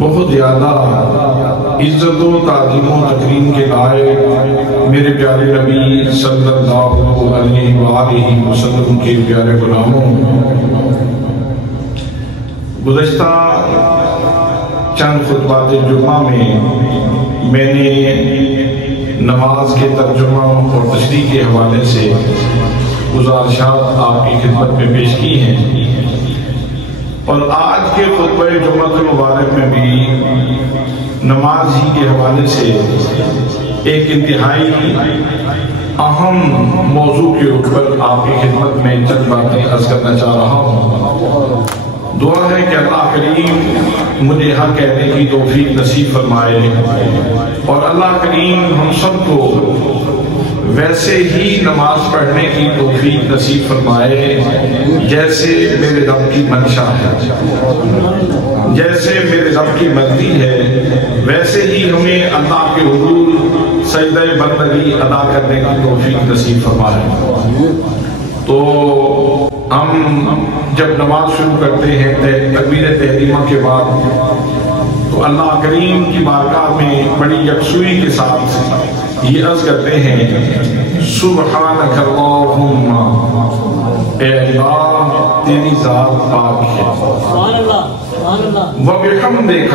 بہت زیادہ عزت و تعظیم و تکریم کے لائق میرے پیارے نبی صلی اللہ علیہ وآلہ وسلم کے پیارے غلاموں، گزشتہ چند خطبات جمعہ میں نے نماز کے ترجمہ اور تشریح کے حوالے سے گزارشات آپ کی خدمت میں پیش کی ہیں، اور آج کے خطبہ جمعہ مبارک میں بھی نماز ہی کے حوالے سے ایک انتہائی اہم موضوع کے اوپر آپ کی خدمت میں چند باتیں عرض کرنا چاہ رہا ہوں۔ دعا ہے کہ اللہ کریم مجھے حق کہنے کی توفیق نصیب فرمائے، اور اللہ کریم ہم سب کو ویسے ہی نماز پڑھنے کی توفیق نصیب فرمائے جیسے میرے رب کی منشا ہے، جیسے میرے رب کی مرضی ہے، ویسے ہی ہمیں اللہ کے حضور سجدہ بندگی ادا کرنے کی توفیق نصیب فرمائے۔ تو ہم جب نماز شروع کرتے ہیں تکبیر تحریمہ کے بعد، تو اللہ کریم کی بارگاہ میں بڑی یکسوئی کے ساتھ یہ عرض کرتے ہیں، سبحانک اللہم، اے اللہ تیری ذات پاک ہے، وبحمدک،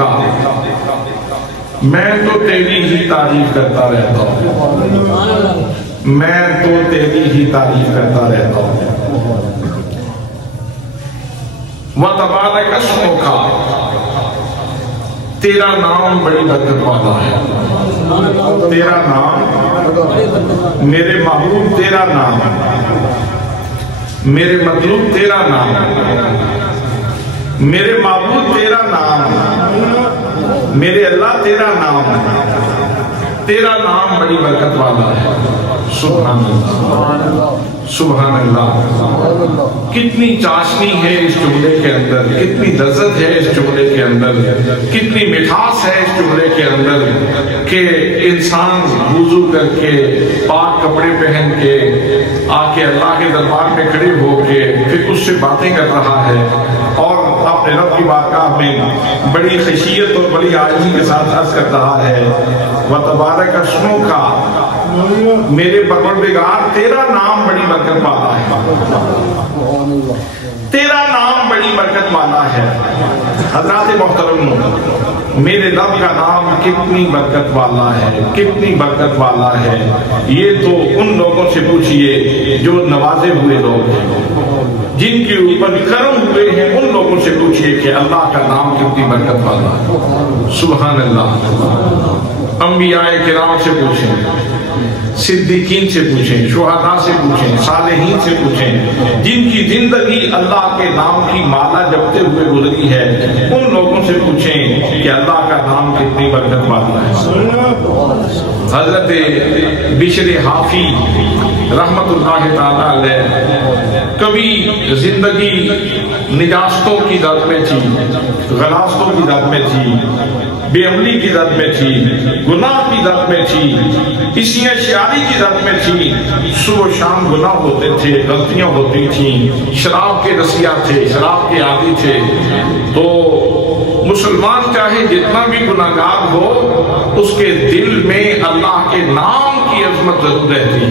میں تو تیری ہی تعریف کرتا رہتا ہوں، میں تو تیری ہی تعریف کرتا رہتا ہوں، وتبارک اسمک، تیرا نام بڑی برکت والا ہے، تیرا نام میرے محبوب، تیرا نام میرے مطلوب، تیرا نام میرے معبود، تیرا نام میرے اللہ، تیرا نام بڑی برکت والا ہے۔ سبحان اللہ، سبحان اللہ، کتنی چاشنی ہے اس جملے کے اندر، کتنی لذت ہے اس جملے کے اندر، کتنی مٹھاس ہے اس جملے کے اندر کہ انسان وضو کر کے پاک کپڑے پہن کے آ کے اللہ کے دربار میں کھڑے ہو کے پھر اس سے باتیں کر رہا ہے، اور اپنے رب کی بارگاہ میں بڑی خشیت اور بڑی عاجزی کے ساتھ عرض کر رہا ہے، وتبارک اسمک، میرے پروردگار تیرا نام بڑی برکت والا ہے، تیرا نام بڑی برکت والا ہے۔ حضرات محترم، میرے رب کا نام کتنی برکت والا ہے، کتنی برکت والا ہے، یہ تو ان لوگوں سے پوچھئے جو نوازے ہوئے لوگ ہیں، جن کے اوپر کرم ہوئے ہیں، ان لوگوں سے پوچھئے کہ اللہ کا نام کتنی برکت والا ہے۔ سبحان اللہ، انبیاء کرام سے پوچھیں، صدیقین سے پوچھیں، شہداء سے پوچھیں، صالحین سے پوچھیں، جن کی زندگی اللہ کے نام کی مالا جپتے ہوئے گزری ہے، ان لوگوں سے پوچھیں کہ اللہ کا نام کتنی برکت والا ہے۔ حضرت بشر حافی رحمت اللہ تعالیٰ علیہ کبھی زندگی نجاستوں کی دد میں تھی، غلاستوں کی دد میں تھی، بے عملی کی دد میں تھی، گناہ کی دد میں تھی، اسیاں شیاری کی دد میں تھی، صبح و شام گناہ ہوتے تھے، غلطیاں ہوتی تھیں، شراب کے رسیہ تھے، شراب کے عادی تھے۔ تو مسلمان چاہے جتنا بھی گناہگار ہو، اس کے دل میں اللہ کے نام کی عظمت ضرور رہتی ہے۔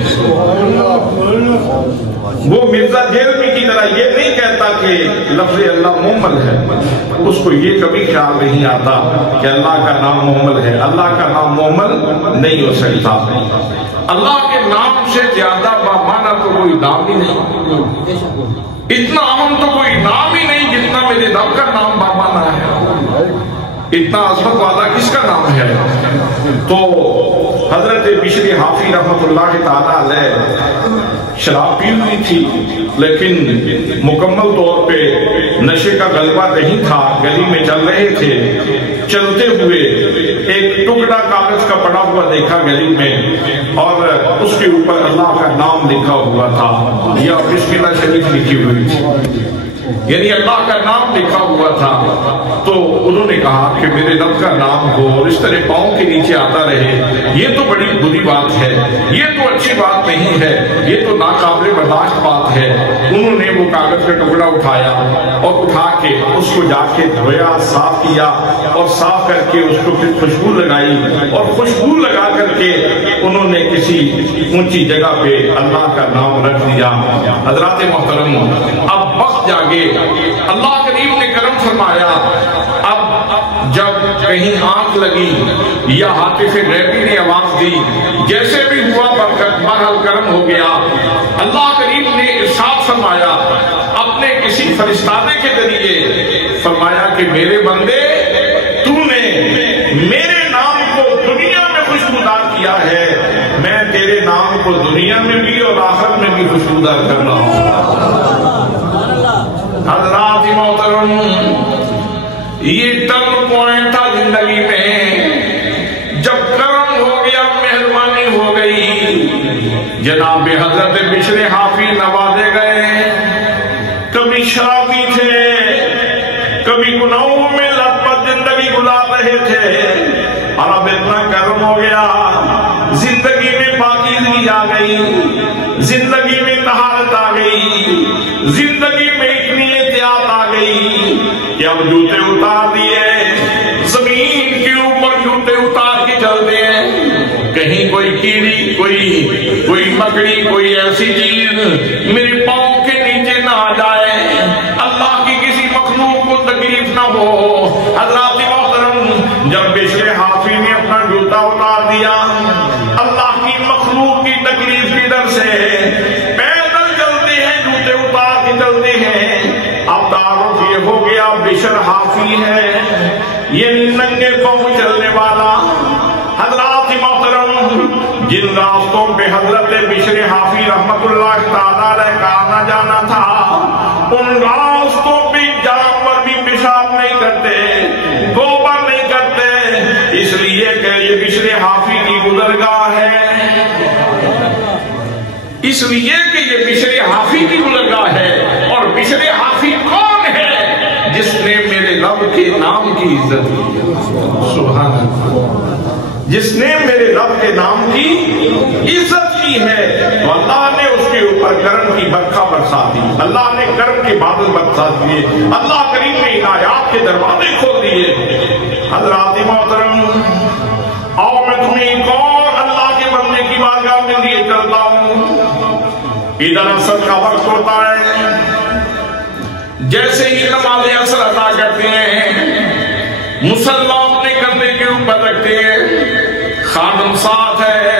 وہ مرزا جیلمی کی طرح یہ نہیں کہتا کہ لفظ اللہ محمل ہے، اس کو یہ کبھی خیال نہیں آتا کہ اللہ کا نام محمل ہے، اللہ کا نام محمل نہیں ہو سکتا۔ اللہ کے نام سے زیادہ بامعنی تو کوئی نام ہی نہیں، اتنا اہم تو کوئی نام ہی نہیں جتنا میرے رب کا نام بامعنی ہے۔ اتنا عظمت والا کس کا نام ہے؟ تو حضرت بشر حافی رحمت اللہ تعالیٰ علیہ شراب پی ہوئی تھی، لیکن مکمل طور پہ نشے کا غلبہ نہیں تھا، گلی میں چل رہے تھے، چلتے ہوئے ایک ٹکڑا کاغذ کا پڑا ہوا دیکھا گلی میں، اور اس کے اوپر اللہ کا نام لکھا ہوا تھا، یا بسم اللہ شریف لکھی ہوئی تھی، یعنی اللہ کا نام لکھا ہوا تھا۔ تو انہوں نے کہا کہ میرے رب کا نام ہو اور اس طرح پاؤں کے نیچے آتا رہے، یہ تو بڑی بری بات ہے، یہ تو اچھی بات نہیں ہے، یہ تو ناقابل برداشت بات ہے۔ انہوں نے وہ کاغذ کا ٹکڑا اٹھایا اور اٹھا کے اس کو جا کے دھویا، صاف کیا، اور صاف کر کے اس کو پھر خوشبو لگائی اور خوشبو لگا کر کے انہوں نے کسی اونچی جگہ پہ اللہ کا نام رکھ دیا۔ حضرات محترم، اب وقت جاگے، اللہ کریم نے کرم فرمایا۔ اب جب کہیں آنکھ لگی یا ہاتف غیبی نے آواز دی، جیسے بھی ہوا بہرحال کرم ہو گیا۔ اللہ کریم نے ارشاد فرمایا اپنے کسی فرشتانے کے ذریعے، فرمایا کہ میرے بندے، تو نے میرے نام کو دنیا میں خوشبودار کیا ہے، میں تیرے نام کو دنیا میں بھی اور آخرت میں بھی خوشبودار کر رہا ہوں۔ حضرات محترم، یہ ٹرن پوائنٹ تھا زندگی میں، جب کرم ہو گیا، مہربانی ہو گئی، جناب حضرت بشر حافی نوازے گئے۔ کبھی شرابی تھے، کبھی گناہوں میں لت پت زندگی گزار رہے تھے، اور اب اتنا کرم ہو گیا، زندگی میں پاکیزگی آ گئی، زندگی میں طہارت آ گئی، زندگی میں اتنی احتیاط آ گئی کہ اب جوتے اتار دیے، زمین کے اوپر جوتے اتار کے چلتے ہیں، کہیں کوئی کیڑی، کوئی مکڑی، کوئی ایسی چیز میرے پاؤں کے نیچے نہ آ جائے، اللہ کی کسی مخلوق کو تکلیف نہ ہو۔ حضرات محترم، جب بشر حافی نے اپنا جوتا اتار دیا، اللہ کی مخلوق کی تکلیف کی ڈر سے پیدل چلتے ہیں، جوتے اتار کے چلتے ہیں۔ اب تعارف یہ ہو گیا بشر حافی ہے، یہ ننگے پاؤں چلنے والا۔ حضرات محترم، جن راستوں پہ حضرت بشر حافی رحمت اللہ تعالیٰ علیہ کا آنا جانا تھا، ان راستوں پہ جانور بھی پیشاب نہیں کرتے، گوبر نہیں کرتے، اس لیے کہ یہ بشر حافی کی گزرگاہ ہے، اس لیے کہ یہ بشر حافی کی گزرگاہ ہے۔ اور بشر حافی کون ہے؟ جس نے میرے رب کے نام کی عزت کی، سبحان اللہ، جس نے میرے رب کے نام کی عزت کی ہے، تو اللہ نے اس کے اوپر کرم کی برکھا برسا دی، اللہ نے کرم کے بادل برسا دیے، اللہ کریم نے عنایات کے دروازے کھول دیے۔ حضرات محترم، اور میں تمہیں ایک اور اللہ کے بندے کی بارگاہ میں لیے چلتا ہوں۔ ادھر عصر کا وقت ہوتا ہے، جیسے ہی نماز عصر ادا کرتے ہیں، مصلی اپنے کندھے کے اوپر رکھتے ہیں، خادم ساتھ ہے،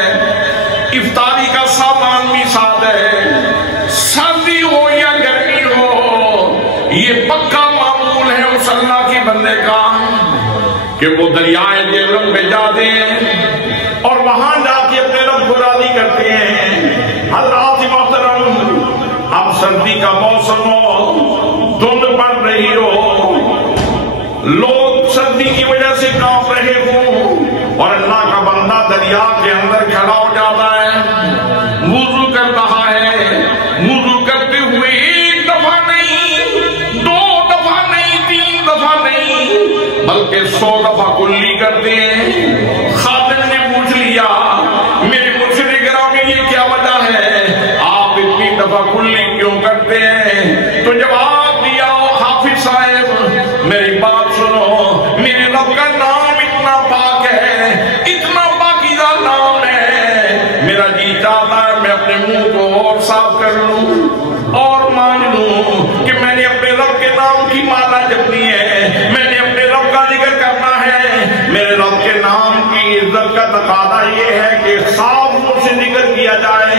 افطاری کا سامان بھی ساتھ ہے، سردی ہو یا گرمی ہو، یہ پکا معمول ہے اس اللہ کے بندے کا کہ وہ دریائے جہلم میں جاتے ہیں اور وہاں جا کے اپنے رب کو راضی کرتے ہیں۔ حضرات محترم، اب سردی کا موسم ہو، دھند پڑ رہی ہو، لوگ سردی کی وجہ سے کانپ رہے ہوں، اور اللہ کا بندہ دریا کے اندر کھڑا ہو جاتا ہے، وضو کر رہا ہے، وضو کرتے ہوئے ایک دفعہ نہیں، دو دفعہ نہیں، تین دفعہ نہیں، بلکہ 100 دفعہ کلی کرتے ہیں۔ خادم نے پوچھ لیا، میرے مرشد گرامی یہ کیا وجہ ہے، آپ اتنی دفعہ کلی کیوں کرتے ہیں؟ تو جواب دیا، حافظ صاحب میری بات سنو، میرے رب کا نام اتنا پاک ہے، اتنا پاکیزہ نام ہے، میرا جی چاہتا ہے میں اپنے منہ کو اور صاف کر لوں اور مان لوں کہ میں نے اپنے رب کے نام کی مالا جپنی ہے، میں نے اپنے رب کا ذکر کرنا ہے۔ میرے رب کے نام کی عزت کا تقاضا یہ ہے کہ صاف منہ سے ذکر کیا جائے۔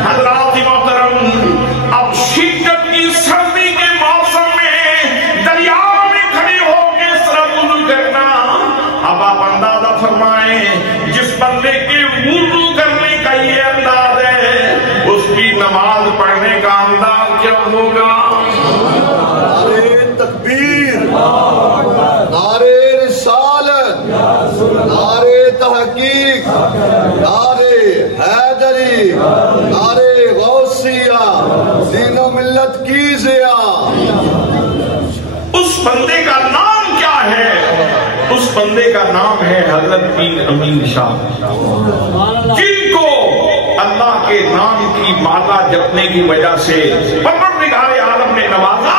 حضرات محترم، اب شدت کی سردی کے موسم میں دریا میں کھڑے ہو کے اس طرح وضو کرنا، اب آپ اندازہ فرمائیں جس بندے کے وضو کرنے کا یہ انداز ہے، اس کی نماز پڑھنے کا انداز کیا ہوگا؟ نعرہ تکبیر، نعرہ رسالت، نعرہ تحقیق، نعرہ حیدری، نعرہ غوثیہ، دین و ملت کی ضیاء۔ اس بندے کا نام کیا ہے؟ اس بندے کا نام ہے حضرت پیر امین شاہ، جن کو اللہ کے نام کی مالا جپنے کی وجہ سے پروردگار عالم نے نوازا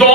2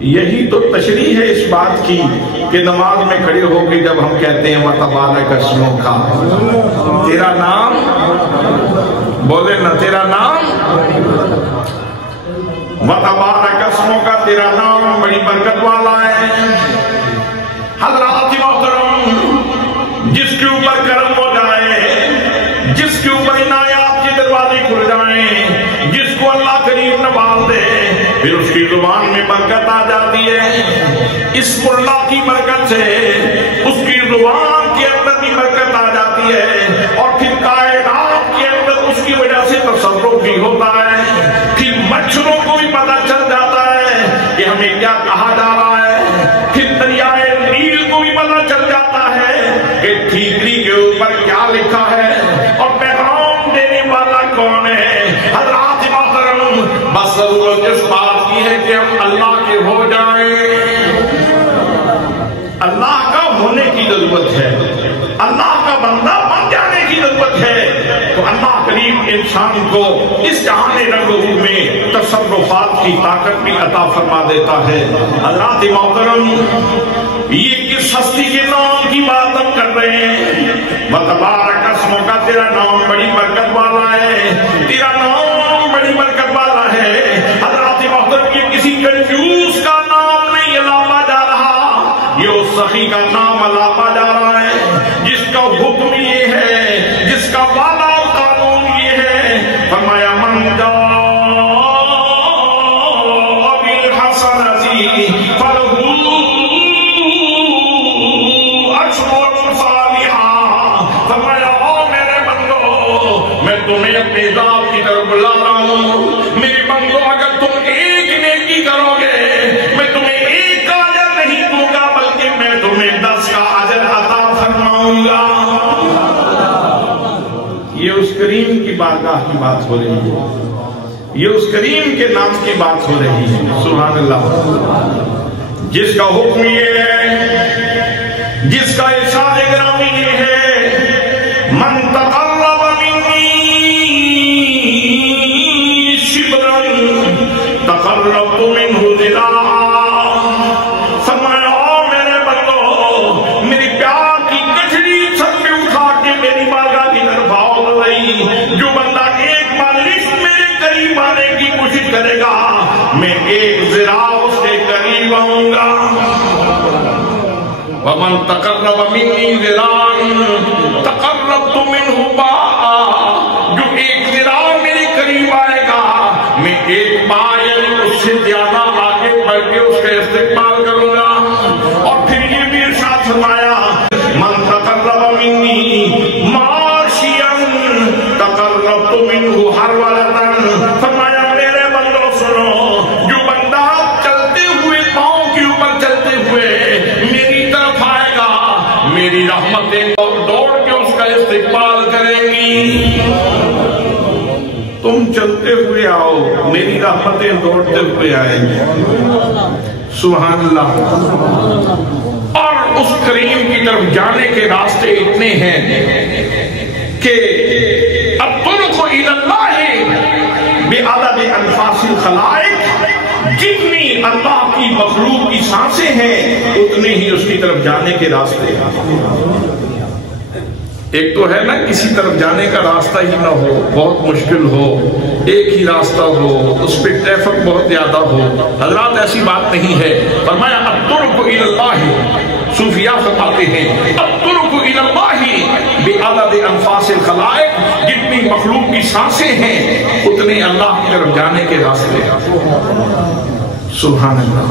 یہی تو تشریح ہے اس بات کی کہ نماز میں کھڑے ہو کے جب ہم کہتے ہیں وَتَبَارَكَ اسْمُكَ، تیرا نام، بولے نا تیرا نام، وَتَبَارَكَ اسْمُكَ، تیرا نام بڑی برکت والا ہے۔ حضرات محترم، جس کے اوپر کرم ہو جائے، جس کے اوپر عنایات کے دروازے کھل جائیں، جس کو اللہ کریم نواز دے، پھر اس کی زبان میں برکت آ جاتی ہے۔ اس اللہ کی برکت سے اس کی زبان کے اندر بھی برکت آ جاتی ہے، اور پھر کائنات کے اندر اس کی وجہ سے تصرف بھی ہوتا ہے۔ پھر مچھروں کو بھی پتہ چل جاتا ہے کہ ہمیں کیا کہا جا رہا ہے۔ پھر دریائے نیل کو بھی پتہ چل جاتا ہے کہ ٹھیکری کے اوپر کیا لکھا ہے اور پیغام دینے والا کون ہے۔ حضرات محترم، بس ضرورت اس بات کی ہے کہ ہم اللہ کے ہو جائیں۔ اللہ کا ہونے کی ضرورت ہے، اللہ کا بندہ بن جانے کی ضرورت ہے۔ تو اللہ کریم انسان کو اس جہان رنگ روپ میں تصرفات کی طاقت بھی عطا فرما دیتا ہے۔ حضرات محترم، یہ کس ہستی کے نام کی بات ہم کر رہے ہیں؟ وَتَبَارَكَ اسْمُكَ، تیرا نام بڑی برکت والا ہے، تیرا نام بڑی برکت والا ہے۔ حضرات محترم، یہ کسی کنجوس کا نام نہیں الاپا جا رہا، یہ اس سخی کا نام الاپا جا رہا ہے جس کا حکم یہ ہے، جس کا وعدہ اور قانون یہ ہے۔ فرمایا من جاء بالحسنۃ فلہ عشر امثالها۔ فرمایا او میرے بندو، میں تمہیں اپنے ذات کی طرف بلا رہا ہوں۔ میرے بندو، اگر تم ایک نیکی کرو گے، میں تمہیں ایک کا اجر نہیں دوں گا، بلکہ میں تمہیں 10 کا اجر عطا فرماؤں گا۔ یہ اس کریم کی بارگاہ کی بات ہو رہی ہے، یہ اس کریم کے نام کی بات ہو رہی ہے۔ سبحان اللہ، جس کا حکم یہ ہے، جس کا ارشاد گرامی یہ ہے، من تقرب منی شبرا تقربت منہ ذراعا۔ فرمایا او میرے بندو، میری پیار کی کچھڑی سر پہ اٹھا کے میری بارگاہ کی طرف آؤ رہی۔ جو بندہ ایک بالش میرے قریب آنے کی کوشش کرے گا، میں ایک ذراع اس کے قریب آؤں گا۔ وَمَن تَقَرَّبَ مِنِّي ذِرَاعًا تَقَرَّبْتُ مِنْهُ بَاعًا، جو ایک ذراع میرے قریب آئے گا، میں ایک بار یعنی اس سے زیادہ آگے بڑھ کے اس کا استقبال کروں گا۔ اور پھر یہ بھی ارشاد فرمایا، من تقرب منی ماشیا تقربت منہ ہرولۃ۔ فرمایا میرے بندو سنو، جو بندہ چلتے ہوئے پاؤں کے اوپر چلتے ہوئے میری طرف آئے گا، میری رحمتیں دوڑ کے اس کا استقبال کریں گی۔ تم چلتے ہوئے آؤ، میری رحمتیں دوڑتے ہوئے آئیں گی۔ سبحان اللہ۔ اور اس کریم کی طرف جانے کے راستے اتنے ہیں کہ الطرق الی اللہ بعدد انفاس الخلائق، جتنی اللہ کی مخلوق کی سانسیں ہیں اتنے ہی اس کی طرف جانے کے راستے ہیں۔ ایک تو ہے نا کسی طرف جانے کا راستہ ہی نہ ہو، بہت مشکل ہو، ایک ہی راستہ ہو، اس پہ ٹریفک بہت زیادہ ہو۔ حضرات ایسی بات نہیں ہے۔ فرمایا الطرق الی اللہ، صوفیاء فرماتے ہیں الطرق الی اللہ بعدد انفاس الخلائق، جتنی مخلوق کی سانسیں ہیں اتنے اللہ کی طرف جانے کے راستے ہیں۔ سبحان اللہ،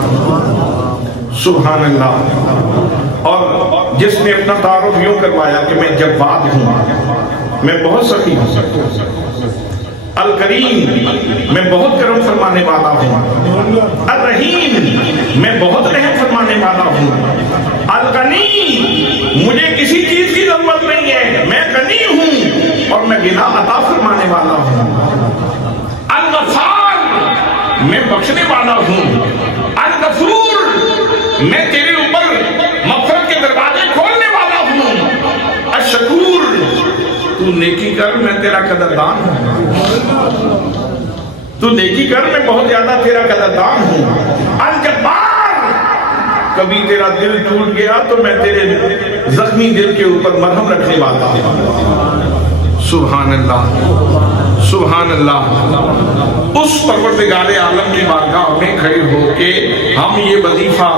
سبحان اللہ۔ اور جس نے اپنا تعارف یوں کروایا کہ میں جواد ہوں، میں بہت سخی ہوں، الکریم میں بہت کرم فرمانے والا ہوں، الرحیم میں بہت رحم فرمانے والا ہوں، الغنی مجھے کسی چیز کی ضرورت نہیں ہے، میں غنی ہوں اور میں غنا عطا فرمانے والا ہوں، الغفار میں بخشنے والا ہوں، الغفور میں تیرے اوپر مغفرت کے دروازے کھولنے والا ہوں، الشکور تو نیکی کر میں تیرا قدردان ہوں، تو نیکی کر میں بہت زیادہ تیرا قدردان ہوں، الجبار کبھی تیرا دل ٹوٹ گیا تو میں تیرے زخمی دل کے اوپر مرہم رکھنے والا ہوں۔ سبحان اللہ، سبحان اللہ۔ اس پروردگار عالم کی بارگاہ میں کھڑے ہو کے ہم یہ وظیفہ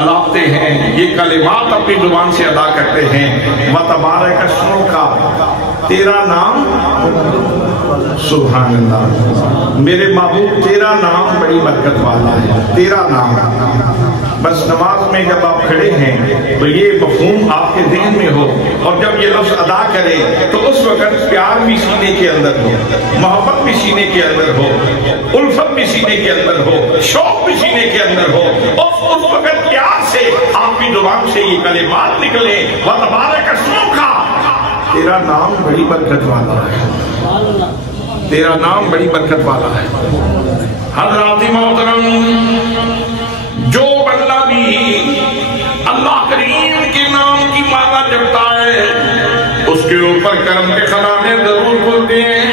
الاپتے ہیں، یہ کلمات اپنی زبان سے ادا کرتے ہیں۔ وَتَبَارَكَ اسْمُكَ، تیرا نام، سبحان اللہ، میرے محبوب تیرا نام بڑی برکت والا ہے، تیرا نام۔ بس نماز میں جب آپ کھڑے ہیں تو یہ مفہوم آپ کے ذہن میں ہو، اور جب یہ لفظ ادا کرے تو اس وقت پیار بھی سینے کے اندر ہو، محبت بھی سینے کے اندر ہو، الفت بھی سینے کے اندر ہو، شوق بھی سینے کے اندر ہو، اس وقت پیار سے آپ کی زبان سے یہ کلمات نکلے، وَتَبَارَكَ اسْمُكَ، تیرا نام بڑی برکت والا ہے، تیرا نام بڑی برکت والا ہے۔ حضرات محترم، جو بندہ بھی اللہ کریم کے نام کی مالا جپتا ہے اس کے اوپر کرم کے خزانے ضرور کھلتے ہیں۔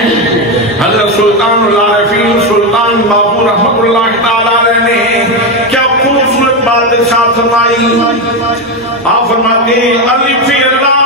حضرت سلطان العارفین سلطان باقو رحمت اللہ تعالیٰ علیہ نے کیا خوبصورت بات ارشاد فرمائی۔ آپ فرماتے ہیں الف اللہ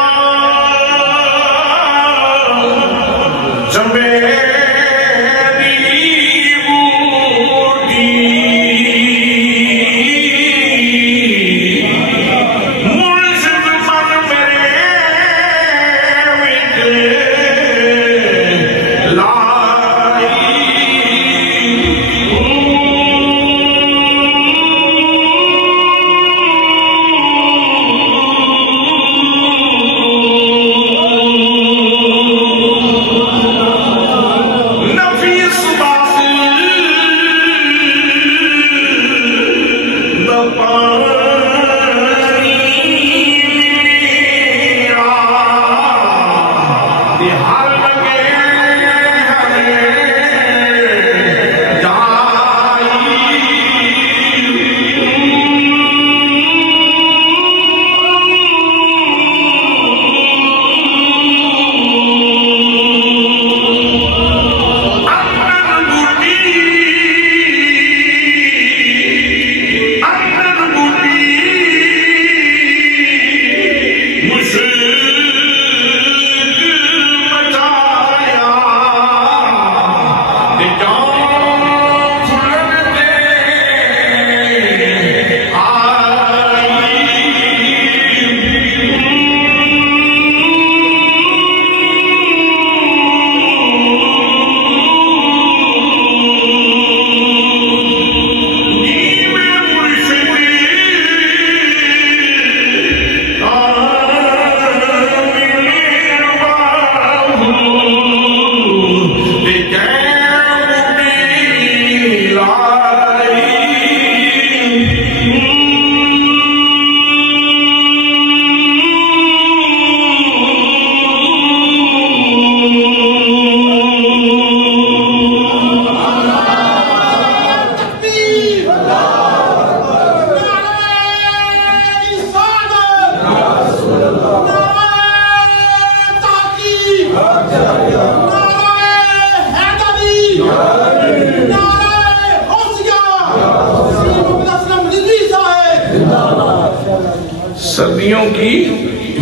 سردیوں کی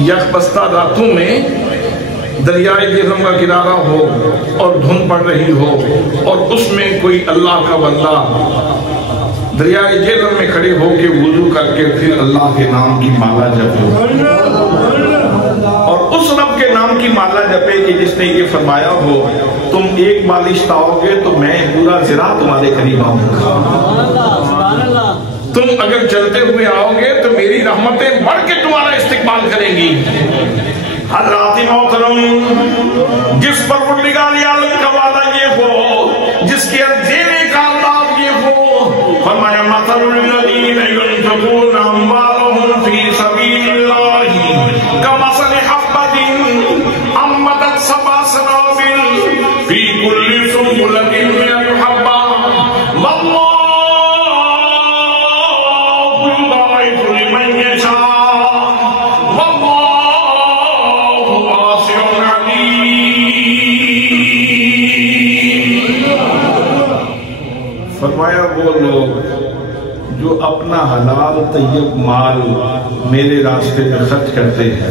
یکبستہ راتوں میں دریائے جہلم کا کنارہ ہو اور دھند پڑ رہی ہو اور اس میں کوئی اللہ کا بندہ دریائے جہلم میں کھڑے ہو کے وضو کر کے پھر اللہ کے نام کی مالا جپے اور اس رب کے نام کی مالا جپے کہ جس نے یہ فرمایا ہو تم ایک بالش لاؤ گے تو میں پورا زرا تمہارے قریب آؤں گا، تم اگر چلتے ہوئے آؤ گے تو میری رحمتیں بڑھ کے تمہارا استقبال کریں گی۔ حضرات محترم، جس پروردگار عالم کا وعدہ یہ ہو، جس کے دینے کا انداز یہ ہو، فرمایا مثل الذین ينفقون اموالهم فی سبیل اللہ کمثل حبۃ انبتت سبع سنابل فی کل سنبلۃ مئۃ حبۃ واللہ فرمایا وہ لوگ جو اپنا حلال طیب مال میرے راستے میں خرچ کرتے ہیں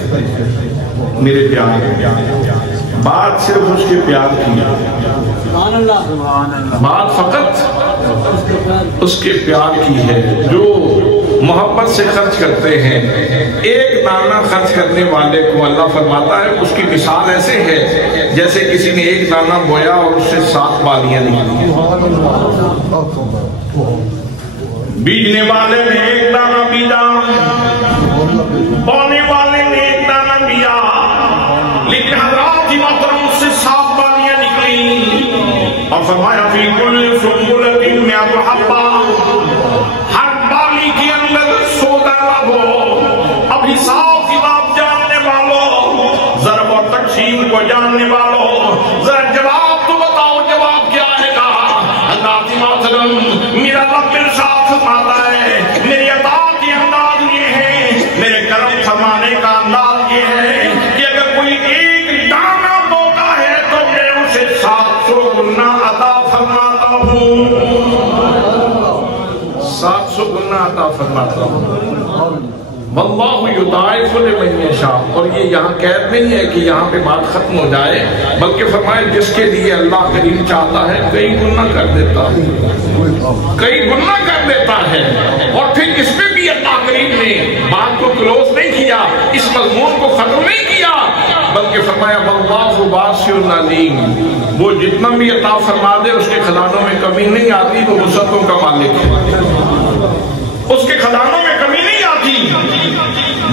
میرے پیار بات صرف اس کے پیار کی بات فقط اس کے پیار کی ہے جو محبت سے خرچ کرتے ہیں ایک دانہ خرچ کرنے والے کو اللہ فرماتا ہے اس کی مثال ایسے ہے جیسے کسی نے ایک دانہ بویا اور اس سے 7 بالیاں نکلی بیجنے والے نے ایک دانہ بیجا بونے والے نے ایک دانہ بیا لیکن حضرات محترم اس سے 7 بالیاں نکلی اور فرمایا فی کل سنبلۃ مئۃ حبہ ہر بالی کے اندر 100 دانہ ہو اب حساب کتاب جاننے والوں ضرب اور تقسیم کو جاننے والوں ذرا جواب تو بتاؤ جواب کیا ہے کہا حضرات محترم میرا رب ارشاد فرماتا ہے میری عطا کے انداز یہ ہے میرے کرم فرمانے کا انداز یہ ہے کہ اگر کوئی ایک دانہ بوتا ہے تو میں اسے 700 گنا عطا فرماتا ہوں 700 گنا عطا فرماتا ہوں واللہ یضاعف لمن یشاء اور یہ یہاں قید نہیں ہے کہ یہاں پہ بات ختم ہو جائے بلکہ فرمائے جس کے لیے اللہ کریم چاہتا ہے کئی گنا کر دیتا ہے کئی گنا کر دیتا ہے اور پھر اس میں بھی اللہ کریم نے بات کو کلوز نہیں کیا اس مضمون کو ختم نہیں کیا بلکہ فرمایا واللہ واسع علیم وہ جتنا بھی عطا فرما دے اس کے خزانوں میں کمی نہیں آتی وہ وسعتوں کا مالک ہے اس کے خزانوں میں کمی نہیں آتی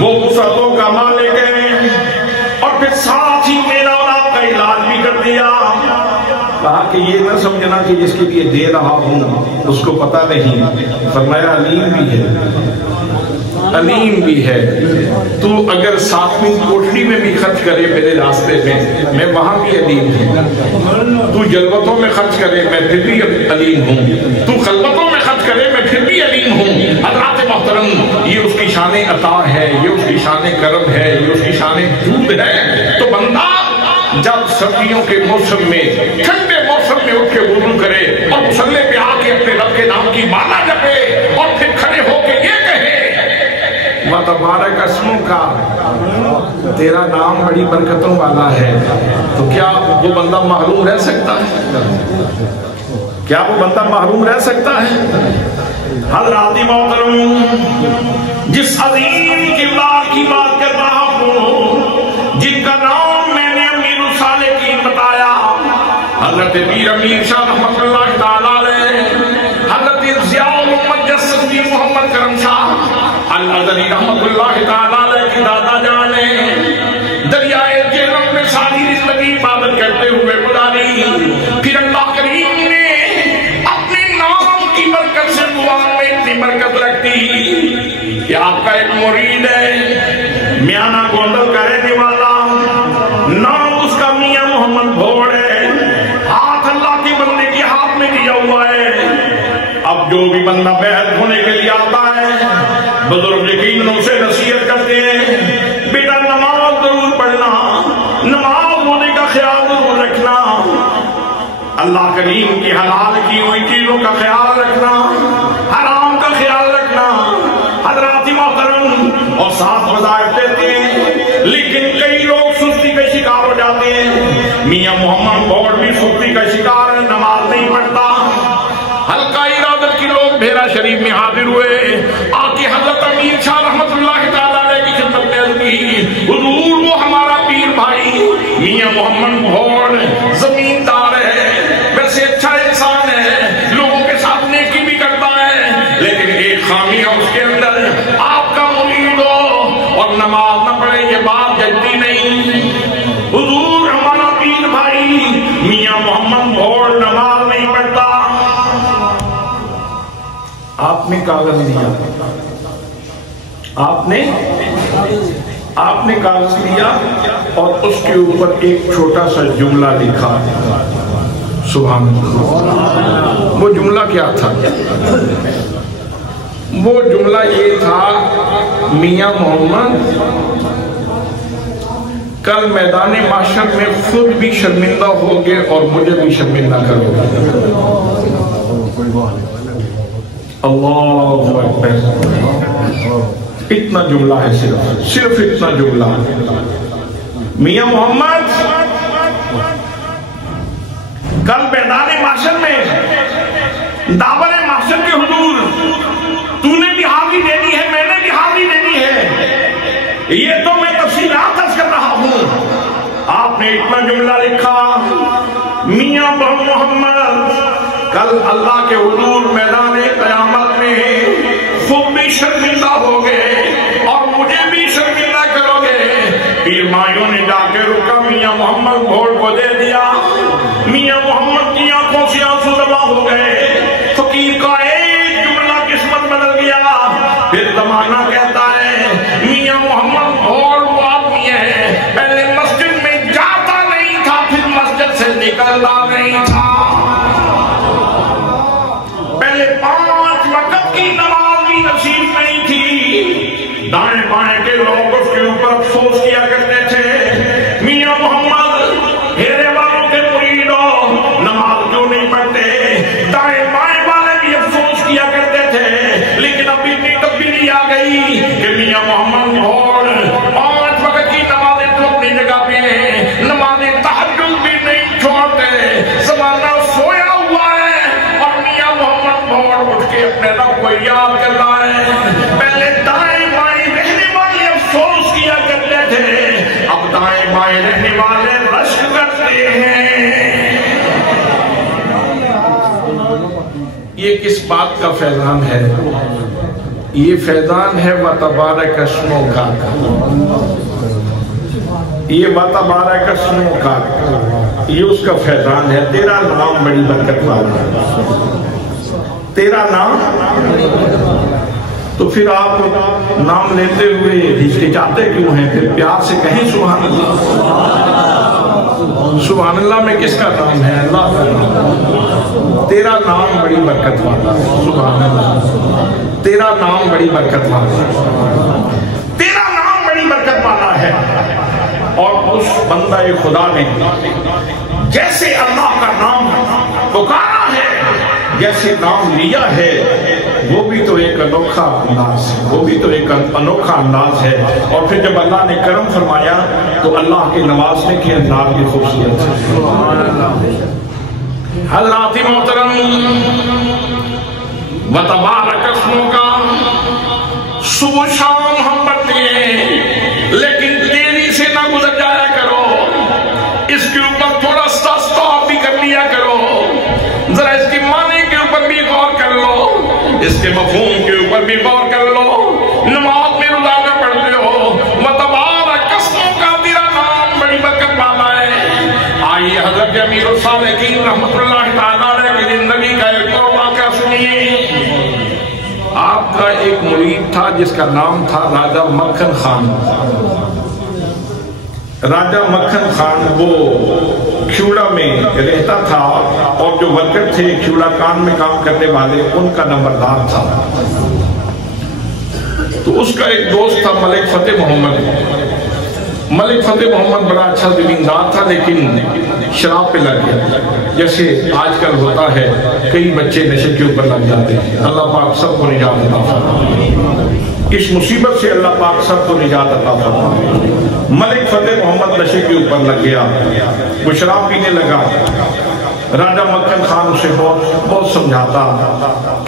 وہ وسعتوں کا مالک ہے اور پھر ساتھ ہی میرا اور آپ کا علاج بھی کر دیا کہا کہ یہ نہ سمجھنا کہ جس کے لیے دے رہا ہوں اس کو پتہ نہیں فرمایا علیم بھی ہے علیم بھی ہے تو اگر 7ویں کوٹڑی میں بھی خرچ کرے میرے راستے میں وہاں بھی علیم ہوں تو جلوتوں میں خرچ کرے میں پھر بھی علیم ہوں تو خلوتوں میں خرچ کرے میں پھر بھی علیم ہوں حضرات محترم یہ اس کی شان عطا ہے یہ اس کی شان کرم ہے یہ اس کی شان جود ہے تو بندہ جب سردیوں کے موسم میں ٹھنڈے موسم میں اٹھ کے وضو کرے اور مصلے پہ آ کے اپنے رب کے نام کی مالا جپے اور پھر کھڑے ہو کے یہ کہے وَتَبَارَكَ اسْمُكَ تیرا نام بڑی برکتوں والا ہے تو کیا وہ بندہ محروم رہ سکتا ہے کیا وہ بندہ محروم رہ سکتا ہے حضرات محترم جس عظیم کردار کی بات کر رہا ہوں جن کا نام میں نے امیر الصالحین بتایا حضرت پیر امیر شاہ رحمت اللہ تعالیٰ علیہ حضرت ضیاء الامت جسدی محمد کرم شاہ الازہری رحمت اللہ تعالیٰ علیہ کی دادا جانے دریائے جہلم میں ساری زندگی عبادت کرتے ہوئے گزاری پھر اللہ کریم نے اپنے نام کی برکت سے دعا میں اتنی برکت رکھتی کہ آپ کا ایک مرید ہے میانہ گونڈل کا رہنے والا نام اس کا میاں محمد بھوڑ ہے ہاتھ اللہ کے بندے کے ہاتھ میں دیا ہوا ہے اب جو بھی بندہ بیعت ہونے کے لیے آتا ہے بزرگ یقینوں سے نصیحت کرتے ہیں بیٹا نماز ضرور پڑھنا نماز ہونے کا خیال ضرور رکھنا اللہ کریم کی حلال کی ہوئی چیزوں کا خیال رکھنا حرام کا خیال رکھنا حضرات محترم اور ساتھ وظائف دیتے ہیں لیکن کئی لوگ سستی کا شکار ہو جاتے ہیں میاں محمد بھوڑ بھی سستی کا شکار ہے نماز نہیں پڑھتا ہلکا ارادت کی لوگ بھیرا شریف میں حاضر ہوئے آکے حضرت امیر شاہ رحمت اللہ تعالیٰ علیہ کی خدمت میں عرض کی حضور وہ ہمارا پیر بھائی میاں محمد بھوڑ زمیندار ہے ویسے اچھا انسان ہے لوگوں کے ساتھ نیکی بھی کرتا ہے لیکن ایک خامی ہے اس کے اندر آپ کا مرید ہو اور نماز نہ پڑھے یہ بات جلتی نہیں حضور ہمارا پیر بھائی میاں محمد بھوڑ نماز نہیں پڑھتا آپ نے کاغذ لیا آپ نے کاغذ لیا اور اس کے اوپر ایک چھوٹا سا جملہ لکھا سبحان اللہ وہ جملہ کیا تھا وہ جملہ یہ تھا میاں محمد کل میدان معاشر میں خود بھی شرمندہ ہوگے اور مجھے بھی شرمندہ کرو گے اللہ اکبر. اتنا جملہ ہے, صرف اتنا جملہ. میاں محمد کل میدان محشر میں داور محشر کے حضور تو نے بھی حاضری دینی ہے, میں نے بھی حاضری دینی ہے, یہ تو میں تفصیلات عرض کر رہا ہوں. آپ نے اتنا جملہ لکھا, میاں محمد کل اللہ کے حضور میدان قیامت میں خود بھی شرمندہ ہو گئے اور مجھے بھی شرمندہ کرو گے. پیر مایوں نے جا کے رکا, میاں محمد گھوڑ کو دے دیا, میاں محمد کی آنکھوں سے آنسو دبا ہو گئے. فقیر کا ایک جملہ قسمت بدل گیا. پھر زمانہ کہتا ہے میاں محمد گھوڑ وہ آدمی ہے پہلے مسجد میں جاتا نہیں تھا, پھر مسجد سے نکلتا نہیں تھا, پہلے 5 وقت کی نماز بھی نصیب نہیں تھی. دائیں بائیں کے لوگ اس کے اوپر افسوس کیا کرتے تھے, میاں محمد ہیرے والوں کے مریدوں نماز کیوں نہیں پڑھتے. دائیں بائیں والے بھی افسوس کیا کرتے تھے, لیکن اب اتنی تبدیلی آ گئی کہ میاں محمد اور 5 وقت کی نمازیں تو اپنی جگہ پہ ہیں, نمازیں تہجد بھی نہیں چھوڑتے. زمانہ سویا ہوا ہے اور میاں محمد اور اٹھ کے اپنے رب کو یاد کر رہا ہے. پہلے دائیں بائیں رہنے والے افسوس کیا کرتے تھے, اب دائیں بائیں رہنے والے رشک کرتے ہیں. یہ کس بات کا فیضان ہے؟ یہ فیضان ہے وَتَبَارَكَ اسْمُكَ کا, یہ وَتَبَارَكَ اسْمُكَ کا, یہ اس کا فیضان ہے. تیرا نام بڑی برکت والا ہے, تیرا نام. تو پھر آپ نام لیتے ہوئے ہچکچاتے کیوں ہیں؟ پھر پیار سے کہیں سبحان اللہ. سبحان اللہ میں کس کا نام ہے؟ اللہ کا نام. تیرا نام بڑی برکت والا ہے, سبحان اللہ. تیرا نام بڑی برکت والا ہے, تیرا نام بڑی برکت والا ہے. اور اس بندہ خدا نے جیسے اللہ کا نام پکارا ہے, جیسے نام لیا ہے, وہ بھی تو ایک انوکھا انداز ہے, وہ بھی تو ایک انوکھا انداز ہے. اور پھر جب اللہ نے کرم فرمایا تو اللہ کے نوازنے کے انداز بھی خوبصورت ہے. حضرات محترم, وَتَبَارَكَ اسْمُكَ صبح شام ہم پڑھتے ہیں, لیکن تیری سے نہ گزر جایا کرو. اس کے اوپر تھوڑا سا سٹاپ بھی کر لیا کرو, ذرا اس کی معنی کے اوپر بھی غور کر لو, اس کے مفہوم کے اوپر بھی غور کر لو. نماز میں روزانہ پڑھتے ہو, وَتَبَارَكَ اسْمُكَ تیرا نام بڑی برکت والا ہے. آئیے حضرت امیر الصالحین رحمت اللہ تعالیٰ علیہ کی زندگی کا ایک اور واقعہ سنیے. آپ کا ایک مرید تھا جس کا نام تھا راجہ مکھن خان. راجہ مکھن خان وہ کھیوڑا میں رہتا تھا, اور جو ورکر تھے کھیوڑا کان میں کام کرنے والے ان کا نمبردار تھا. تو اس کا ایک دوست تھا ملک فتح محمد. ملک فتح محمد بڑا اچھا زمیندار تھا, لیکن شراب پہ لگ گیا, جیسے آج کل ہوتا ہے کئی بچے نشے کے اوپر لگ جاتے ہیں. اللہ پاک سب کو نجات عطا فرمائے, اس مصیبت سے اللہ پاک سب کو نجات عطا فرمائے. ملک فتح محمد نشے کے اوپر لگ گیا, وہ شراب پینے لگا. راجہ مکھن خان اسے بہت سمجھاتا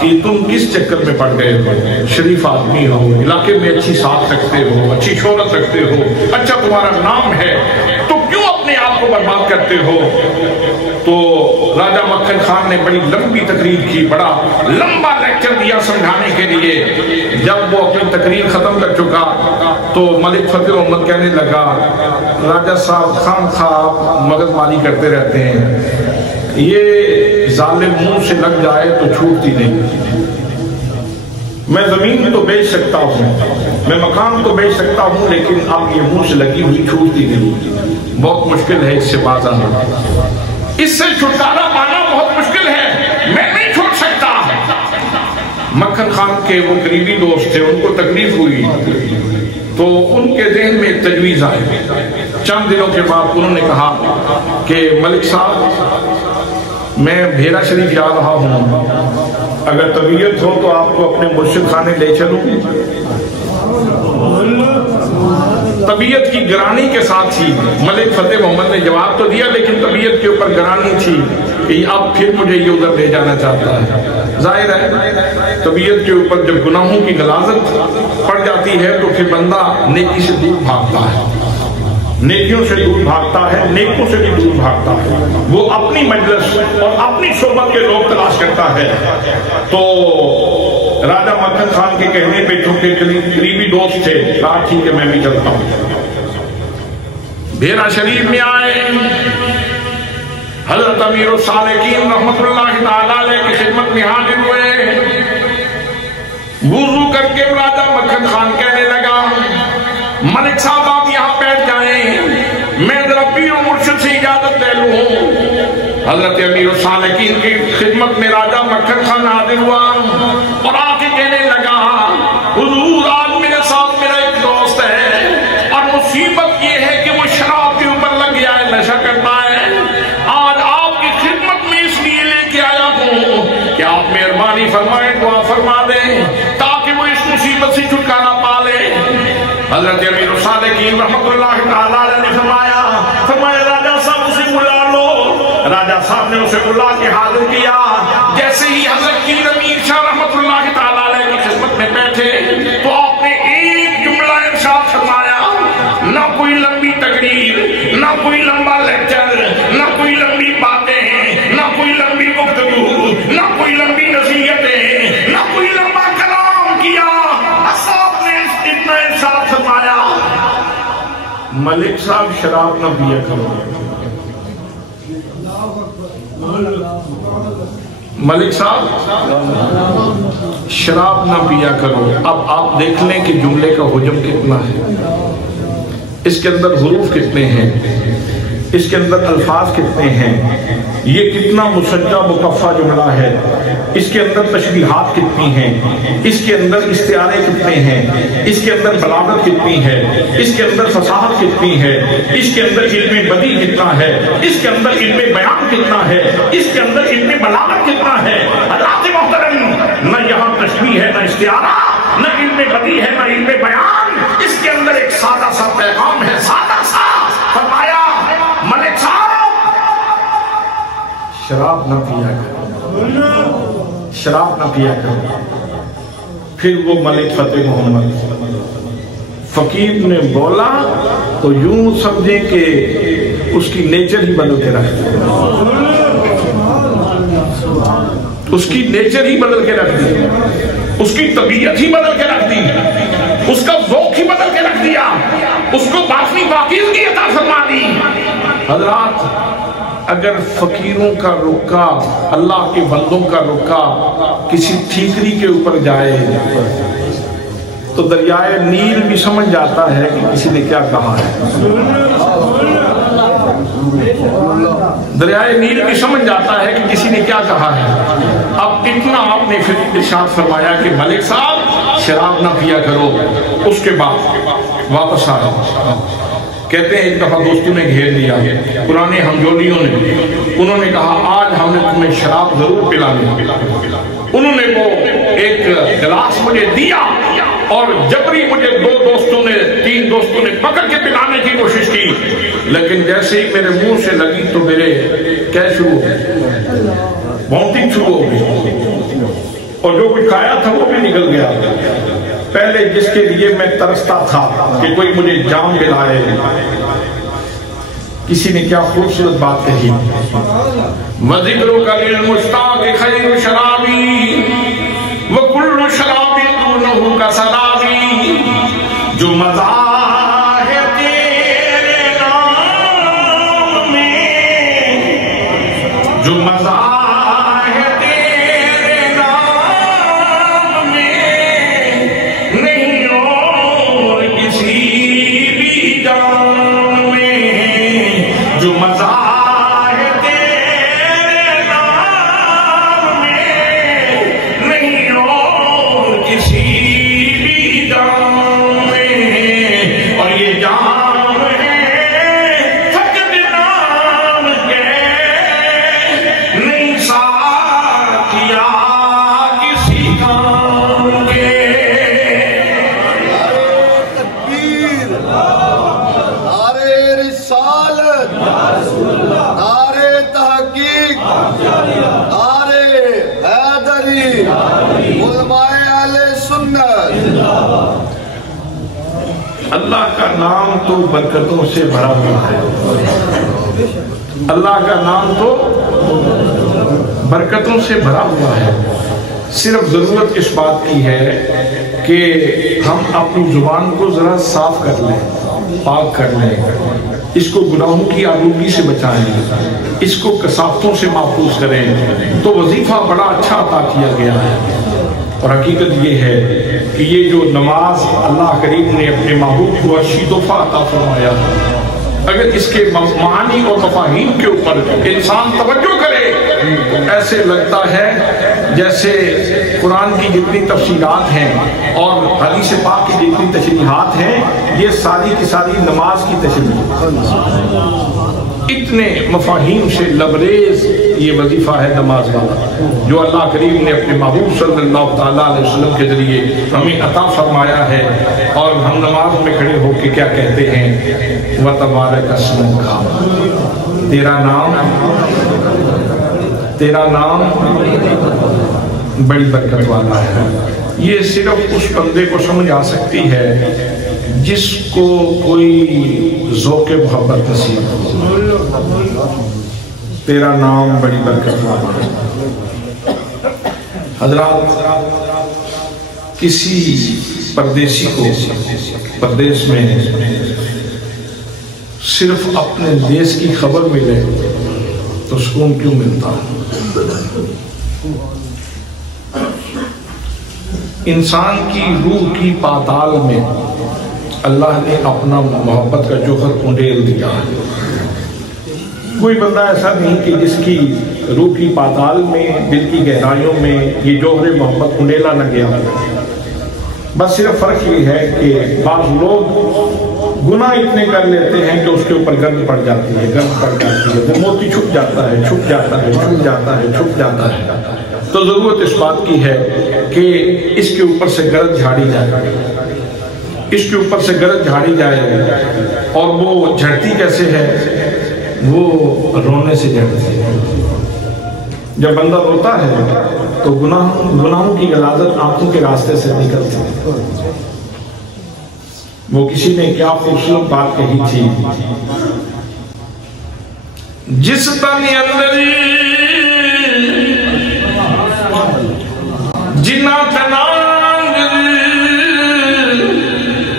کہ تم کس چکر میں پڑ گئے ہو, شریف آدمی ہو, علاقے میں اچھی ساتھ رکھتے ہو, اچھی شہرت رکھتے ہو, اچھا تمہارا نام ہے, تو کیوں اپنے آپ کو برباد کرتے ہو. تو راجہ مکھن خان نے بڑی لمبی تقریر کی, بڑا لمبا لیکچر دیا سمجھانے کے لیے. جب وہ اپنی تقریر ختم کر چکا تو ملک فتح محمد کہنے لگا, راجہ صاحب خام خواب مغز مانی کرتے رہتے ہیں, یہ ظالم منہ سے لگ جائے تو چھوٹتی نہیں. میں زمین تو بیچ سکتا ہوں, میں مکان تو بیچ سکتا ہوں, لیکن اب یہ منہ سے لگی ہوئی چھوٹتی نہیں. بہت مشکل ہے اس سے باز آنا, اس سے چھٹکارا پانا بہت مشکل ہے, میں نہیں چھوڑ سکتا. مکھن خان کے وہ قریبی دوست تھے, ان کو تکلیف ہوئی تو ان کے ذہن میں ایک تجویز آئی. چند دنوں کے بعد انہوں نے کہا کہ ملک صاحب میں بھیرا شریف جا رہا ہوں, اگر طبیعت ہو تو آپ کو اپنے مرشد خانے لے چلوں. طبیعت کی گرانی کے ساتھ ہی ملک فتح محمد نے جواب تو دیا، لیکن طبیعت کے اوپر گرانی تھی کہ اب پھر مجھے یہ ادھر لے جانا چاہتا ہے. ظاہر ہے طبیعت کے اوپر جب گناہوں کی غلاظت پڑ جاتی ہے تو پھر بندہ نیکی سے دور بھاگتا ہے، نیکیوں سے دور بھاگتا ہے، نیکوں سے بھی دور بھاگتا ہے. وہ اپنی مجلس اور اپنی صحبت کے لوگ تلاش کرتا ہے. تو راجہ مکھن خان کے کہنے پہ چونکہ قریبی دوست تھے، کہا ٹھیک ہے میں بھی چلتا ہوں. بھیرا شریف میں آئے، حضرت امیر الصالحین رحمت اللہ تعالیٰ علیہ کی خدمت میں حاضر ہوئے. وضو کر کے راجہ مکھن خان کہنے لگا ملک صاحب آپ یہاں بیٹھ جائیں، میں ذرا پیر و مرشد سے اجازت لے لوں. حضرت امیر الصالحین کی خدمت میں راجہ مکھن خان حاضر ہوا اور آ کے کہنے لگا حضور آج میرے ساتھ میرا ایک دوست ہے اور مصیبت یہ ہے کہ وہ شراب کے اوپر لگ گیا ہے، نشہ کرتا ہے. آج آپ کی خدمت میں اس لیے لے کے آیا ہوں کہ آپ مہربانی فرمائیں، دعا فرما دیں تاکہ وہ اس مصیبت سے چھٹکارا پا لے. حضرت امیر الصالحین رحمت اللہ تعالیٰ نے فرمایا راجہ صاحب اسے بلا لو. راجہ صاحب نے اسے بلا کے حاضر کیا. جیسے ہی حضرت پیر امیر شاہ رحمت اللہ تعالیٰ علیہ کی خدمت میں بیٹھے تو آپ نے ایک جملہ ارشاد فرمایا، نہ کوئی لمبی تقریر، نہ کوئی لمبا لیکچر، نہ کوئی لمبی باتیں، نہ کوئی لمبی گفتگو، نہ کوئی لمبی نصیحتیں، نہ کوئی لمبا کلام کیا. آپ نے اتنا ارشاد فرمایا ملک صاحب شراب نہ پیا کرو. ملک صاحب شراب نہ پیا کرو. اب آپ دیکھ لیں کہ جملے کا حجم کتنا ہے، اس کے اندر حروف کتنے ہیں، اس کے اندر الفاظ کتنے ہیں، یہ کتنا مسجع مکفہ جملہ ہے، اس کے اندر تشبیہات کتنی ہیں، اس کے اندر استعارے کتنے ہیں، اس کے اندر بلاغت کتنی ہے، اس کے اندر فصاحت کتنی ہے، اس کے اندر علم بدیع کتنا ہے، اس کے اندر علم بیان کتنا ہے، اس کے اندر علم بلاغت کتنا ہے. حضرات محترم، نہ یہاں تشبیہ ہے، نہ استعارہ، نہ علم بدیع ہے، نہ علم بیان. اس کے اندر ایک سادہ سا پیغام ہے، سادہ سا. فرمایا ملک صاحب شراب نہ پیا کرو، شراب نہ پیا کرو. پھر وہ ملک فتح محمد فقیر نے بولا تو یوں سمجھیں کہ اس کی نیچر ہی بدل کے رکھ دی، اس کی نیچر ہی بدل کے رکھ دی، اس کی طبیعت ہی بدل کے رکھ دی، اس کا ذوق ہی بدل کے رکھ دیا، اس کو باطنی پاکیزگی عطا فرما دی. حضرات اگر فقیروں کا رکا، اللہ کے بندوں کا رکا کسی ٹھیکری کے اوپر جائے تو دریائے نیل بھی سمجھ جاتا ہے کہ کسی نے کیا کہا ہے. دریائے نیل بھی سمجھ جاتا ہے کہ کسی نے کیا کہا ہے. اب اتنا آپ نے پھر ارشاد فرمایا کہ ملک صاحب شراب نہ پیا کرو. اس کے بعد واپس آئے. کہتے ہیں ایک دفعہ دوستوں نے گھیر لیا، پرانے ہمجولیوں نے، انہوں نے کہا آج ہم نے تمہیں شراب ضرور پلانی. انہوں نے وہ ایک گلاس مجھے دیا اور جبری مجھے تین دوستوں نے پکڑ کے پلانے کی کوشش کی، لیکن جیسے ہی میرے منہ سے لگی تو میرے کیا شروع ہو گئی، وامٹنگ شروع ہو گئی اور جو کچھ کھایا تھا وہ بھی نکل گیا. پہلے جس کے لیے میں ترستا تھا کہ کوئی مجھے جام پلائے، کسی نے کیا خوبصورت بات کہی، وَذِكْرُكَ لِلْمُشْتَاقِ خَيْرُ شَرَابِي وَكُلُّ شَرَابٍ دُونَهُ كَسَرَابِي. جو مزہ ہے تیرے نام میں، جو مزہ ہے تیرے نام میں، نہیں اور کسی بھی جام میں. جو مزہ ہے تیرے نام میں، نہیں اور کسی بھی جام میں. اور یہ جام ہے فقط نام کے، نہیں علماء اہل سنت. اللہ کا نام تو برکتوں سے بھرا ہوا ہے. اللہ کا نام تو برکتوں سے بھرا ہوا ہے. صرف ضرورت اس بات کی ہے کہ ہم اپنی زبان کو ذرا صاف کر لیں, پاک کر لیں, اس کو گناہوں کی آلودگی سے بچائیں, اس کو کثافتوں سے محفوظ کریں, تو وظیفہ بڑا اچھا عطا کیا گیا ہے. اور حقیقت یہ ہے کہ یہ جو نماز اللہ کریم نے اپنے محبوب کو عرشی تحفہ عطا فرمایا, اگر اس کے معانی اور مفاہیم کے اوپر انسان توجہ کرے ایسے لگتا ہے جیسے قرآن کی جتنی تفسیرات ہیں اور حدیث پاک کی جتنی تشریحات ہیں یہ ساری کی ساری نماز کی تشریح. اتنے مفاہیم سے لبریز یہ وظیفہ ہے نماز والا جو اللہ کریم نے اپنے محبوب صلی اللہ تعالیٰ علیہ وسلم کے ذریعے ہمیں عطا فرمایا ہے. اور ہم نماز میں کھڑے ہو کے کیا کہتے ہیں؟ وَتَبَارَكَ اسْمُكَ, تیرا نام بڑی برکت والا ہے. یہ صرف اس بندے کو سمجھ آ سکتی ہے جس کو کوئی ذوق محبت نصیب ہو. تیرا نام بڑی برکت والا ہے. حضرات, کسی پردیسی کو پردیس میں صرف اپنے دیش کی خبر ملے تو سکون کیوں ملتا ہے؟ انسان کی روح کی پاتال میں اللہ نے اپنا محبت کا جوہر انڈیل دیا ہے. کوئی بندہ ایسا نہیں کہ جس کی روح کی پاتال میں, دل کی گہرائیوں میں یہ جوہر محبت انڈیلا نہ گیا. بس صرف فرق یہ ہے کہ بعض لوگ گناہ اتنے کر لیتے ہیں کہ اس کے اوپر گرد پڑ جاتی ہے, وہ موتی چھپ جاتا ہے, چھپ جاتا ہے. تو ضرورت اس بات کی ہے کہ اس کے اوپر سے گرد جھاڑی جائے, اور وہ جھڑتی کیسے ہے؟ وہ رونے سے جھڑتی ہے. جب بندہ روتا ہے تو گناہوں کی غلاظت آنکھوں کے راستے سے نکلتی ہے. وہ کسی نے کیا خوبصورت بات کہی تھی, جس تنی اندری جنا تنانگ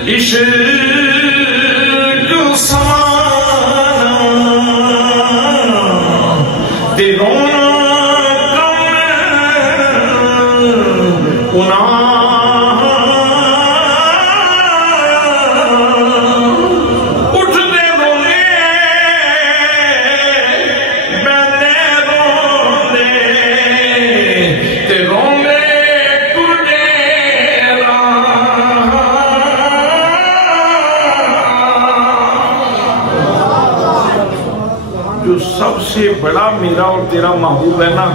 عشق سمانا تیرونا کم سب سے بڑا میرا اور تیرا محبوب ہے نا,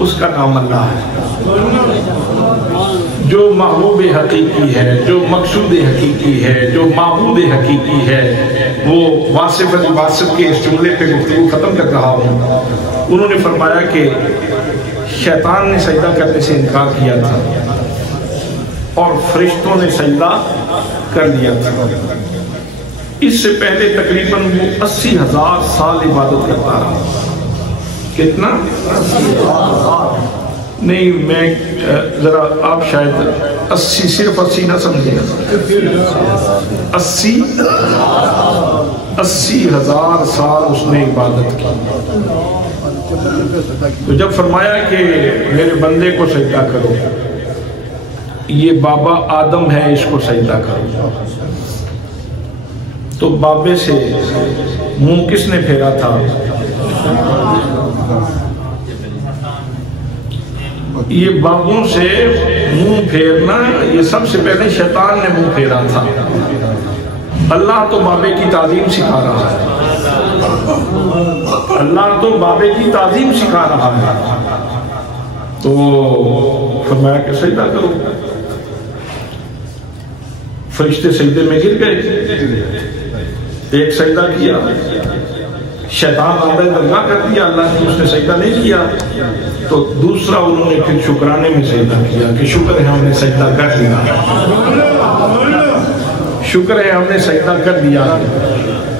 اس کا نام اللہ ہے. جو محبوب حقیقی ہے, جو مقصود حقیقی ہے, جو معبود حقیقی ہے, وہ واصف الواصف کے اس جملے پہ گفتگو ختم کر رہا ہوں. انہوں نے فرمایا کہ شیطان نے سجدہ کرنے سے انکار کیا تھا اور فرشتوں نے سجدہ کر لیا تھا. اس سے پہلے تقریباً وہ 80,000 سال عبادت کرتا رہا. کتنا؟ نہیں, میں ذرا آپ شاید 80 صرف 80 نہ سمجھیں, 80,000 سال اس نے عبادت کی. تو جب فرمایا کہ میرے بندے کو سجدہ کرو, یہ بابا آدم ہے, اس کو سجدہ کرو, تو بابے سے منہ کس نے پھیرا تھا؟ یہ بابوں سے منہ پھیرنا, یہ سب سے پہلے شیطان نے منہ پھیرا تھا. اللہ تو بابے کی تعظیم سکھا رہا ہے, اللہ تو بابے کی تعظیم سکھا رہا ہے. تو فرمایا کہ سجدہ کرو. فرشتے سجدے میں گر گئے, ایک سجدہ کیا, شیطان آمدہ درگاہ کر دیا اللہ نے، اس نے سجدہ نہیں کیا، تو دوسرا انہوں نے پھر شکرانے میں سجدہ کیا کہ شکر ہے ہم نے سجدہ کر دیا، شکر ہے ہم نے سجدہ کر دیا۔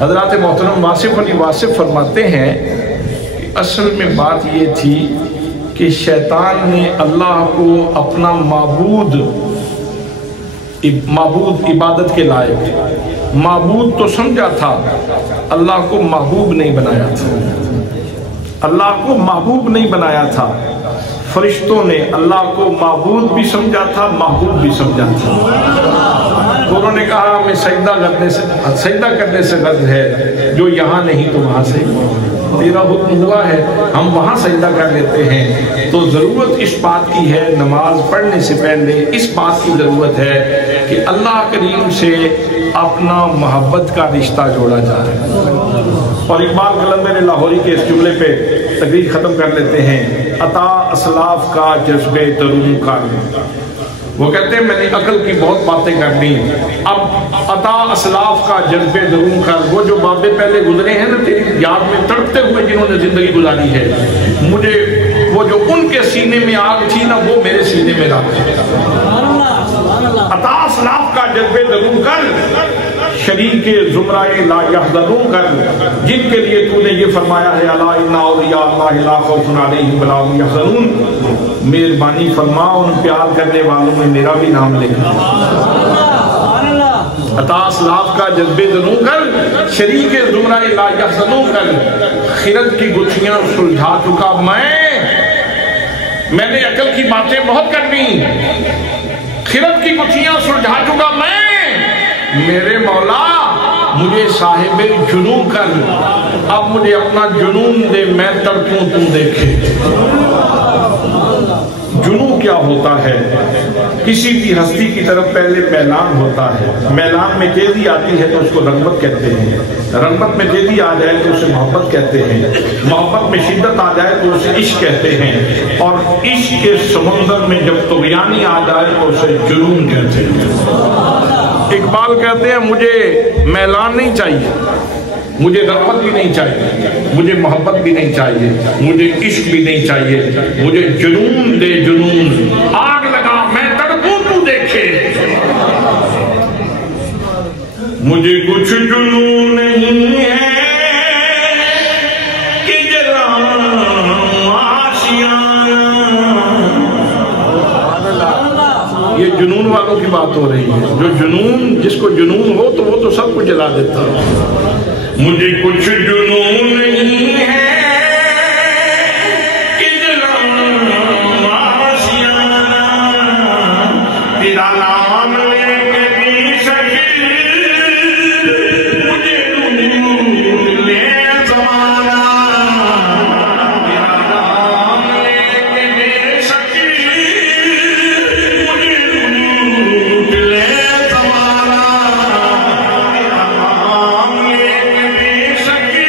حضرات محترم واصف علی واصف فرماتے ہیں کہ اصل میں بات یہ تھی کہ شیطان نے اللہ کو اپنا معبود عبادت کے لائق معبود تو سمجھا تھا، اللہ کو محبوب نہیں بنایا تھا، اللہ کو محبوب نہیں بنایا تھا۔ فرشتوں نے اللہ کو معبود بھی سمجھا تھا، محبوب بھی سمجھا تھا۔ تو انہوں نے کہا ہمیں سجدہ کرنے سے غرض ہے، جو یہاں نہیں تو وہاں سے تیرا حکم ہوا ہے ہم وہاں سجدہ کر لیتے ہیں۔ تو ضرورت اس بات کی ہے، نماز پڑھنے سے پہلے اس بات کی ضرورت ہے کہ اللہ کریم سے اپنا محبت کا رشتہ جوڑا جائے۔ اور اقبال قلندر لاہوری کے اس جملے پہ تقریر ختم کر لیتے ہیں، عطا اسلاف کا جذبے درون کر۔ وہ کہتے ہیں میں نے عقل کی بہت باتیں کر لی، اب عطا اسلاف کا جذبے درون کر، وہ جو بابے پہلے گزرے ہیں نا تیری یاد میں تڑپتے ہوئے جنہوں نے زندگی گزاری ہے، مجھے وہ جو ان کے سینے میں آگ تھی نا وہ میرے سینے میں رکھ۔ عطا اسلاف کا جذبے درون کر، شریک زمرہ لا یحزنون کر، جن کے لیے تو نے یہ فرمایا ہے الا ان اولیاء اللہ لا خوف علیہم ولا هم یحزنون، مہربانی فرما ان پیار کرنے والوں میں میرا بھی نام لے۔ عطا اسلاف کا جذبے درون کر، شریک زمرہ لا یحزنون کر، خرد کی گٹھیاں سلجھا چکا میں نے عقل کی باتیں بہت کر دی، خرد کی گٹھیاں سلجھا چکا میں، میرے مولا مجھے صاحب جنون کر، اب مجھے اپنا جنون دے میں تڑپوں تو دیکھے۔ جنون کیا ہوتا ہے؟ کسی بھی ہستی کی طرف پہلے میلان ہوتا ہے، میلان میں تیزی آتی ہے تو اس کو رغبت کہتے ہیں، رغبت میں تیزی آ جائے تو اسے محبت کہتے ہیں، محبت میں شدت آ جائے تو اسے عشق کہتے ہیں، اور عشق کے سمندر میں جب طغیانی آ جائے تو اسے جنون کہتے ہیں۔ اقبال کہتے ہیں مجھے میلان نہیں چاہیے، مجھے رغبت بھی نہیں چاہیے، مجھے محبت بھی نہیں چاہیے، مجھے عشق بھی نہیں چاہیے، مجھے جنون دے جنون، آگ لگا میں تڑپوں تو دیکھے۔ مجھے کچھ جنون نہیں ہے کہ جلاؤں آشیاں، یہ جنون والوں کی بات ہو رہی ہے، جو جنون جس کو جنون ہو تو وہ تو سب کو جلا دیتا ہے۔ مجھے کچھ جنون نہیں ہے کہ جلاؤں آشیاں، تیرا نام لے کے بھی سکی، مجھے لوٹ لے زمانہ، تیرا نام لے کے بھی سکی، مجھے لوٹ لے زمانہ، تیرا نام لے کے بھی سکی،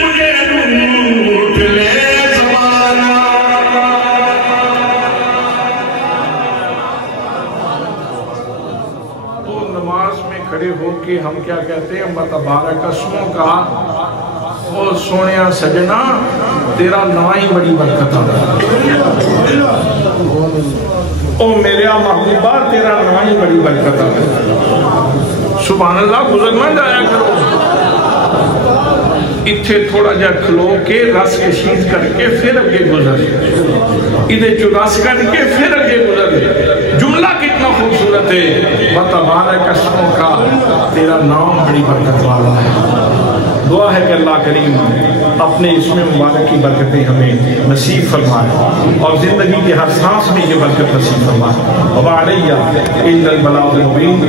مجھے لوٹ لے زمانہ۔ تو نماز میں کھڑے ہو کے ہم کیا کہتے ہیں؟ متبارک اسموں کا، او سونیا سجنا تیرا نام ہی بڑی برکت ہے، او میرے محبوبہ تیرا نام ہی بڑی برکت ہے۔ سبحان اللہ، گزرنا جایا کرو، اتھے تھوڑا جا کھلو کے رس کے شیط کر کے پھر اگے گزر، ادھے جو رس کر کے پھر اگے گزر۔ جملہ کتنا خوبصورت ہے، متبارک اسموں کا تیرا نام بڑی برکت والا ہے۔ دعا ہے کہ اللہ کریم اپنے اسم مبارک کی برکتیں ہمیں نصیب فرمائے اور زندگی کے ہر سانس میں یہ برکت نصیب فرمائے۔ وَعَلَيَّ إِنَّ الْبَلَاغَ الْمُبِينَ۔